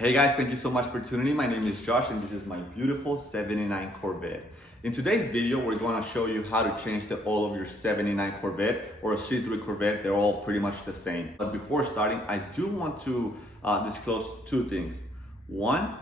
Hey guys, thank you so much for tuning in. My name is Josh and this is my beautiful 79 Corvette. In today's video, we're going to show you how to change the oil of your 79 Corvette or a C3 Corvette. They're all pretty much the same. But before starting, I do want to disclose two things. One,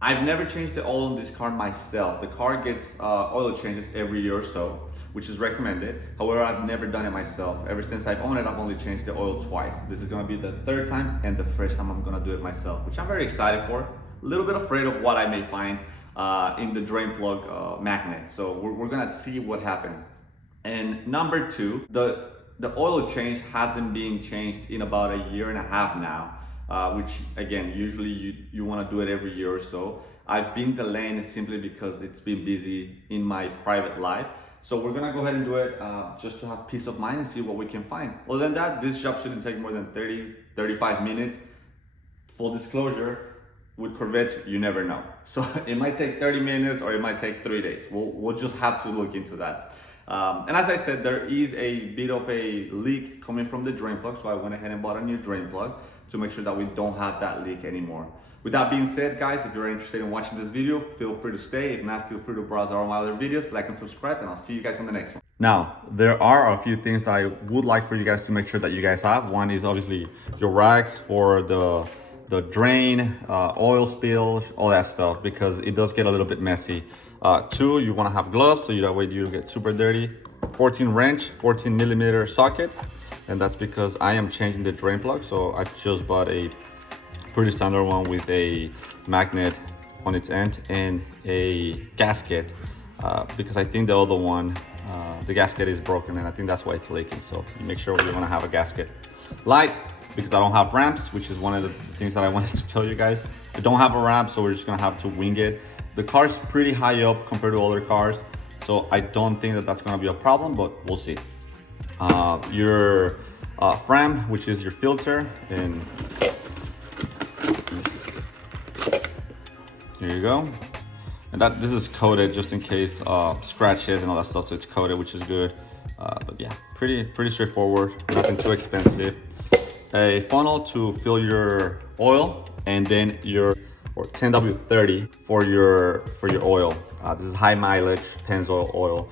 I've never changed the oil in this car myself. The car gets oil changes every year or so, which is recommended. However, I've never done it myself. Ever since I've owned it, I've only changed the oil twice. This is gonna be the third time and the first time I'm gonna do it myself, which I'm very excited for. A little bit afraid of what I may find in the drain plug magnet. So we're gonna see what happens. And number two, the oil change hasn't been changed in about a year and a half now. Which again, usually you want to do it every year or so. I've been delaying it simply because it's been busy in my private life. So we're gonna go ahead and do it just to have peace of mind and see what we can find. Other than that, this job shouldn't take more than 35 minutes. Full disclosure, with Corvettes, you never know. So it might take 30 minutes or it might take 3 days. We'll just have to look into that. And as I said, there is a bit of a leak coming from the drain plug. So I went ahead and bought a new drain plug to make sure that we don't have that leak anymore. With that being said, guys, if you're interested in watching this video, feel free to stay. If not, feel free to browse all my other videos, like and subscribe, and I'll see you guys on the next one. Now, there are a few things that I would like for you guys to make sure that you guys have. One is obviously your rags for the drain, oil spill, all that stuff, because it does get a little bit messy. Two, you want to have gloves so that way you don't get super dirty. 14 wrench, 14 millimeter socket, and that's because I am changing the drain plug. So I just bought a pretty standard one with a magnet on its end and a gasket because I think the other one, the gasket is broken, and I think that's why it's leaking. So you make sure you want to have a gasket. Light, because I don't have ramps, which is one of the things that I wanted to tell you guys. I don't have a ramp, so we're just gonna have to wing it. The car is pretty high up compared to other cars, so I don't think that that's gonna be a problem, but we'll see. Your FRAM, which is your filter, and here you go. And this is coated just in case scratches and all that stuff, so it's coated, which is good. But yeah, pretty straightforward, nothing too expensive. A funnel to fill your oil, and then your 10W30 for your oil. This is high mileage Pennzoil oil.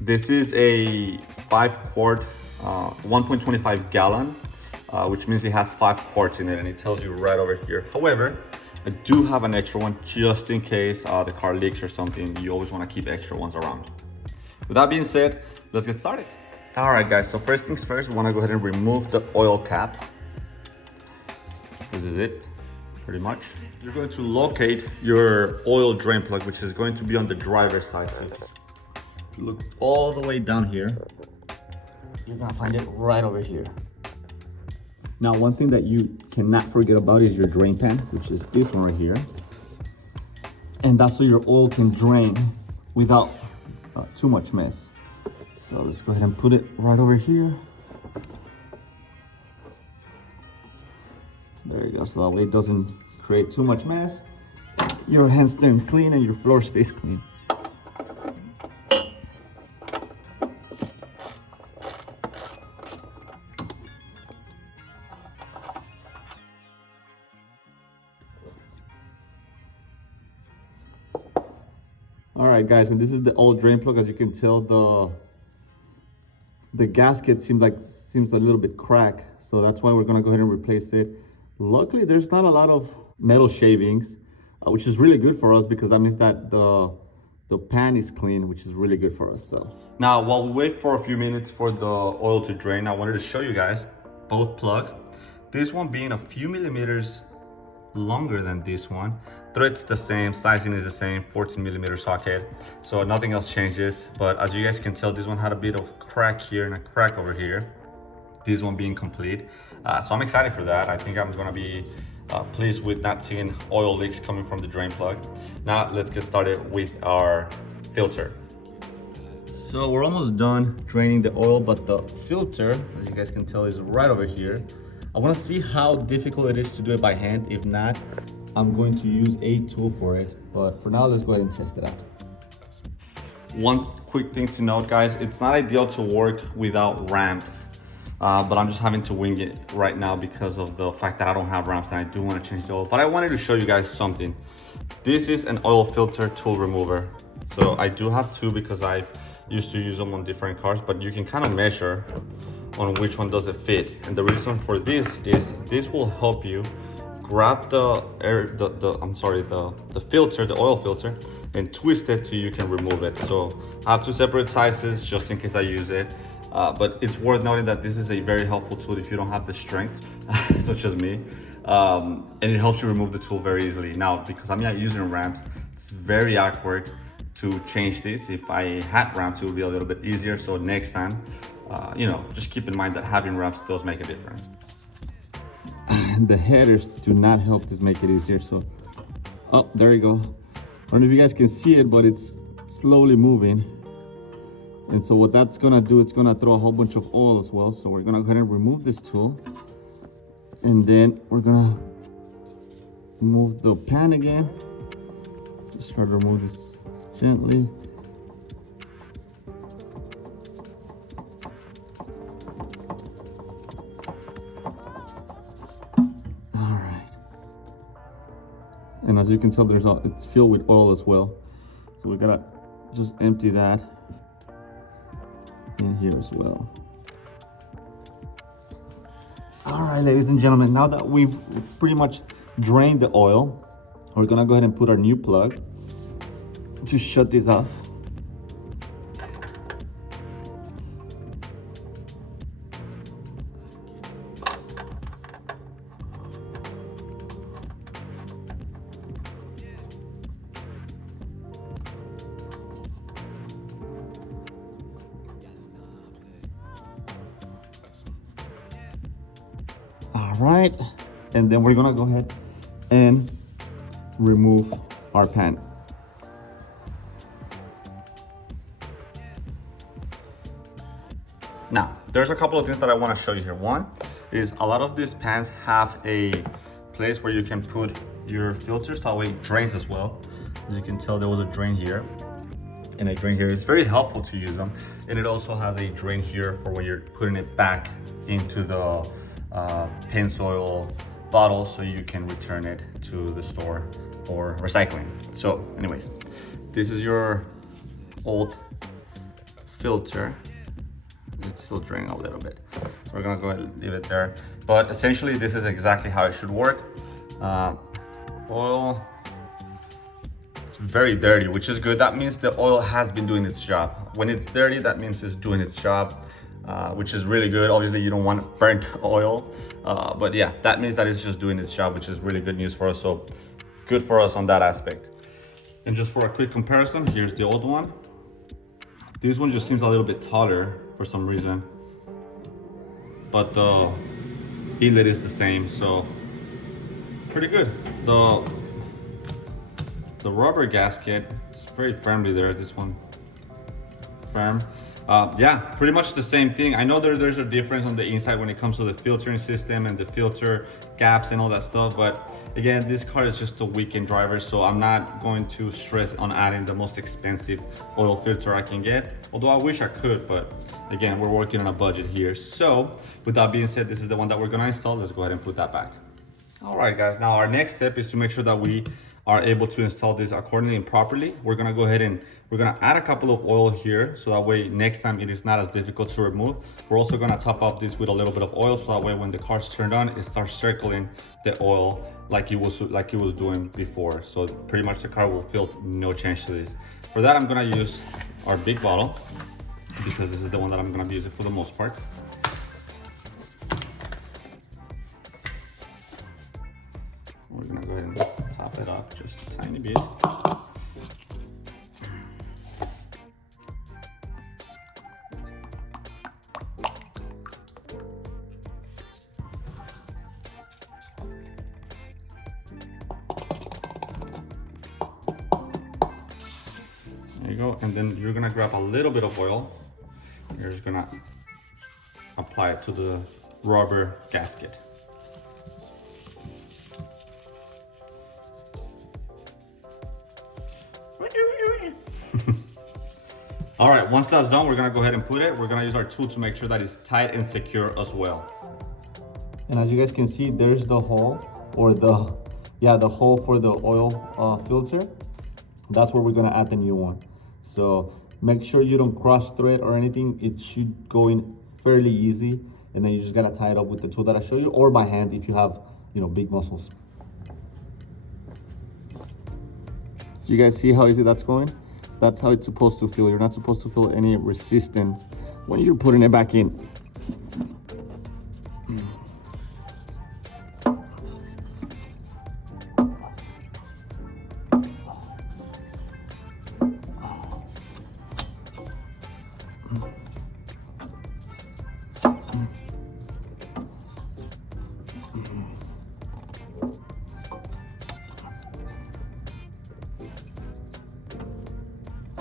This is a 5-quart, 1.25 gallon, which means it has 5 quarts in it, and it tells you right over here. However, I do have an extra one just in case the car leaks or something. You always want to keep extra ones around. With that being said, let's get started. All right, guys, so first things first, we want to go ahead and remove the oil cap. This is it, pretty much. You're going to locate your oil drain plug, which is going to be on the driver's side. So look all the way down here. You're gonna find it right over here. Now, one thing that you cannot forget about is your drain pan, which is this one right here. And that's so your oil can drain without too much mess. So let's go ahead and put it right over here. There you go, so that way it doesn't create too much mess. Your hands turn clean and your floor stays clean. All right, guys, and this is the old drain plug. As you can tell, the gasket seems a little bit cracked, so that's why we're gonna go ahead and replace it. Luckily, there's not a lot of metal shavings, which is really good for us because that means that the pan is clean, which is really good for us. So now, while we wait for a few minutes for the oil to drain, I wanted to show you guys both plugs. This one being a few millimeters longer than this one. Thread's the same, sizing is the same, 14 millimeter socket, so nothing else changes. But as you guys can tell, this one had a bit of crack here and a crack over here, this one being complete. So I'm excited for that. I think I'm gonna be pleased with not seeing oil leaks coming from the drain plug. Now let's get started with our filter. So we're almost done draining the oil, but the filter, as you guys can tell, is right over here. I want to see how difficult it is to do it by hand. If not, I'm going to use a tool for it. But for now, let's go ahead and test it out. One quick thing to note, guys, it's not ideal to work without ramps. but I'm just having to wing it right now because of the fact that I don't have ramps and I do want to change the oil. But I wanted to show you guys something. This is an oil filter tool remover. So I do have two because I used to use them on different cars, but you can kind of measure on which one does it fit. And the reason for this is this will help you grab the filter, the oil filter, and twist it so you can remove it. So I have two separate sizes just in case I use it. But it's worth noting that this is a very helpful tool if you don't have the strength, such as me. And it helps you remove the tool very easily. Now, because I'm not using ramps, it's very awkward to change this. If I had ramps, it would be a little bit easier. So next time, just keep in mind that having ramps does make a difference. The headers do not help this make it easier. So, oh, there you go. I don't know if you guys can see it, but it's slowly moving. And so what that's gonna do, it's gonna throw a whole bunch of oil as well. So we're gonna go ahead and remove this tool. And then we're gonna remove the pan again. Just try to remove this gently. All right. And as you can tell, it's filled with oil as well. So we gotta just empty that in here as well. All right, ladies and gentlemen, now that we've pretty much drained the oil, we're gonna go ahead and put our new plug to shut this off. All right, and then we're gonna go ahead and remove our pan. Now, there's a couple of things that I want to show you here. One is a lot of these pans have a place where you can put your filters, that way it drains as well. As you can tell, there was a drain here and a drain here. It's very helpful to use them. And it also has a drain here for when you're putting it back into the Pennzoil bottle so you can return it to the store for recycling. So anyways, this is your old filter. It's still draining a little bit. So we're gonna go ahead and leave it there. But essentially this is exactly how it should work. Oil, it's very dirty, which is good. That means the oil has been doing its job. When it's dirty, that means it's doing its job. Which is really good. Obviously you don't want burnt oil, but yeah, that means that it's just doing its job, which is really good news for us. So good for us on that aspect. And just for a quick comparison, here's the old one. This one just seems a little bit taller for some reason, but the eyelet is the same, so pretty good. The rubber gasket, it's very firmly there. This one firm. Yeah, pretty much the same thing. I know there's a difference on the inside when it comes to the filtering system and the filter gaps and all that stuff, but again, this car is just a weekend driver, so I'm not going to stress on adding the most expensive oil filter I can get, although I wish I could, but again, we're working on a budget here. So with that being said, this is the one that we're gonna install. Let's go ahead and put that back. All right, guys, now our next step is to make sure that we are able to install this accordingly and properly. We're gonna go ahead and we're gonna add a couple of oil here, so that way next time it is not as difficult to remove. We're also gonna top up this with a little bit of oil, so that way when the car's turned on, it starts circling the oil like it was doing before. So pretty much the car will feel no change to this. For that, I'm gonna use our big bottle because this is the one that I'm gonna be using for the most part. We're gonna go ahead and top it up just a tiny bit. There you go, and then you're gonna grab a little bit of oil. You're just gonna apply it to the rubber gasket. All right, once that's done, we're gonna go ahead and put it. We're gonna use our tool to make sure that it's tight and secure as well. And as you guys can see, there's the hole, or the hole for the oil filter. That's where we're gonna add the new one. So make sure you don't cross through it or anything. It should go in fairly easy, and then you just gotta tie it up with the tool that I show you, or by hand if you have, you know, big muscles. You guys see how easy that's going? That's how it's supposed to feel. You're not supposed to feel any resistance when you're putting it back in.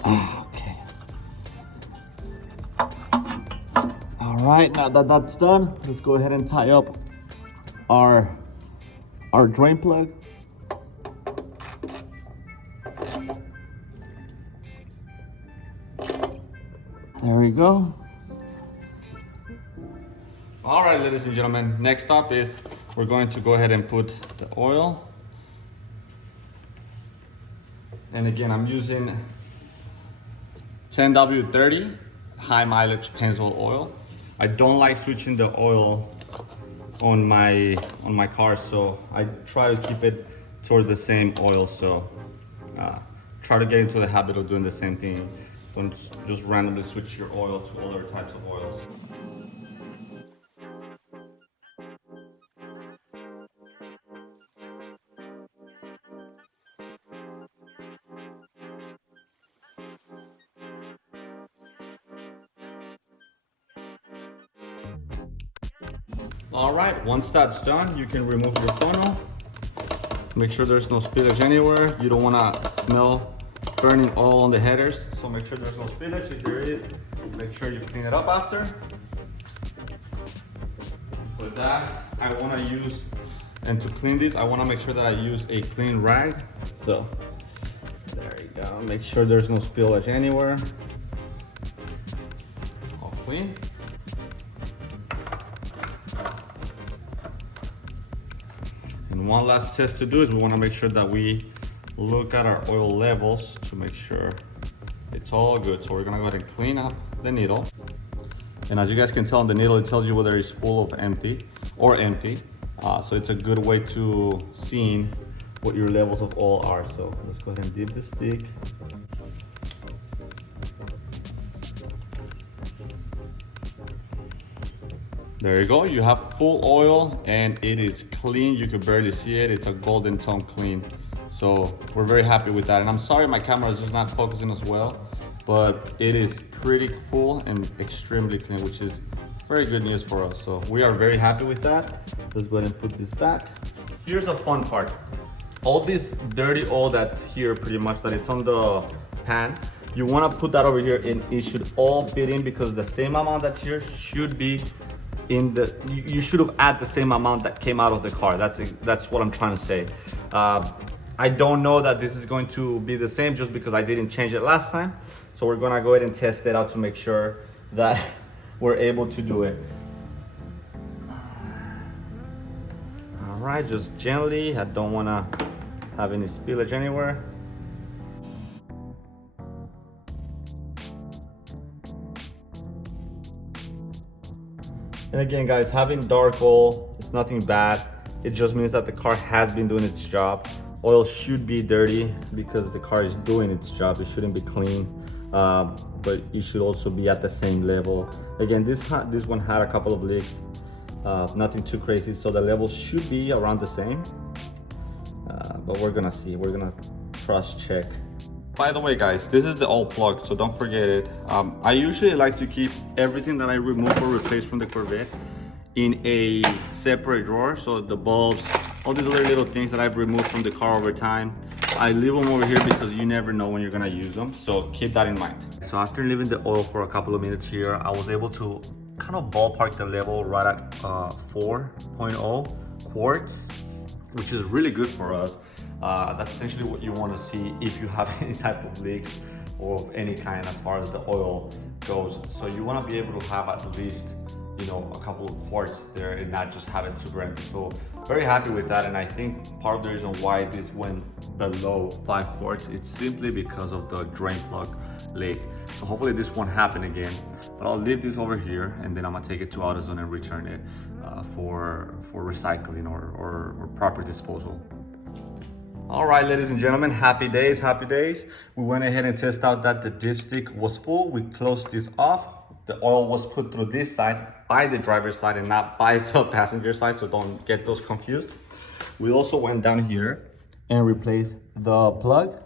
Okay. All right, now that that's done, let's go ahead and tie up our drain plug. There we go. All right, ladies and gentlemen, next up is we're going to go ahead and put the oil. And again, I'm using 10W30 high mileage Pennzoil oil. I don't like switching the oil on my car, so I try to keep it toward the same oil. So try to get into the habit of doing the same thing. Don't just randomly switch your oil to other types of oils. All right, once that's done, you can remove your funnel. Make sure there's no spillage anywhere. You don't want to smell burning oil on the headers, so make sure there's no spillage. If there is, make sure you clean it up after. For that, I want to use, and to clean this, I want to make sure that I use a clean rag. So there you go. Make sure there's no spillage anywhere. All clean. And one last test to do is we want to make sure that we look at our oil levels to make sure it's all good. So we're gonna go ahead and clean up the needle. And as you guys can tell on the needle, it tells you whether it's full of empty or empty. So it's a good way to see what your levels of oil are. So let's go ahead and dip the stick. There you go, you have full oil and it is clean. You can barely see it. It's a golden tone clean. So we're very happy with that. And I'm sorry my camera is just not focusing as well, but it is pretty full and extremely clean, which is very good news for us. So we are very happy with that. Let's go ahead and put this back. Here's the fun part. All this dirty oil that's here, pretty much that it's on the pan, you wanna put that over here and it should all fit in, because the same amount that's here should be in the, you should have added the same amount that came out of the car. That's what I'm trying to say. I don't know that this is going to be the same just because I didn't change it last time. So we're gonna go ahead and test it out to make sure that we're able to do it. All right, just gently. I don't wanna have any spillage anywhere. And again, guys, having dark oil, it's nothing bad. It just means that the car has been doing its job. Oil should be dirty because the car is doing its job. It shouldn't be clean, but it should also be at the same level. Again, this one had a couple of leaks, nothing too crazy, so the levels should be around the same. But we're gonna see. We're gonna cross check. By the way, guys, this is the old plug, so don't forget it. I usually like to keep everything that I remove or replace from the Corvette in a separate drawer. So the bulbs, all these other little things that I've removed from the car over time, I leave them over here because you never know when you're gonna use them. So keep that in mind. So after leaving the oil for a couple of minutes here, I was able to kind of ballpark the level right at 4.0 quarts, which is really good for us. That's essentially what you want to see if you have any type of leaks. of any kind as far as the oil goes. So you want to be able to have at least, you know, a couple of quarts there and not just have it super empty. So very happy with that. And I think part of the reason why this went below 5 quarts, it's simply because of the drain plug leak. So hopefully this won't happen again, but I'll leave this over here and then I'm gonna take it to AutoZone and return it for recycling or proper disposal. All right, ladies and gentlemen, happy days, happy days. We went ahead and tested out that the dipstick was full. We closed this off. The oil was put through this side by the driver's side and not by the passenger side, so don't get those confused. We also went down here and replaced the plug,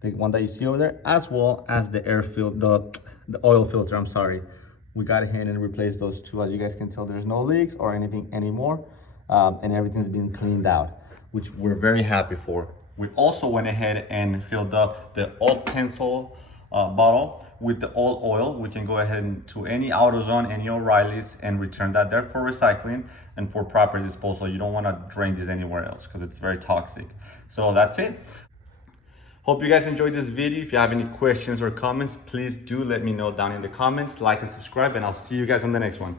the one that you see over there, as well as the air filter, the oil filter, I'm sorry. We got ahead and replaced those two. As you guys can tell, there's no leaks or anything anymore, and everything's been cleaned out, which we're very happy for. We also went ahead and filled up the old Pennzoil bottle with the old oil. We can go ahead and to any AutoZone, any O'Reilly's, and return that there for recycling and for proper disposal. You don't want to drain this anywhere else because it's very toxic. So that's it. Hope you guys enjoyed this video. If you have any questions or comments, please do let me know down in the comments. Like and subscribe, and I'll see you guys on the next one.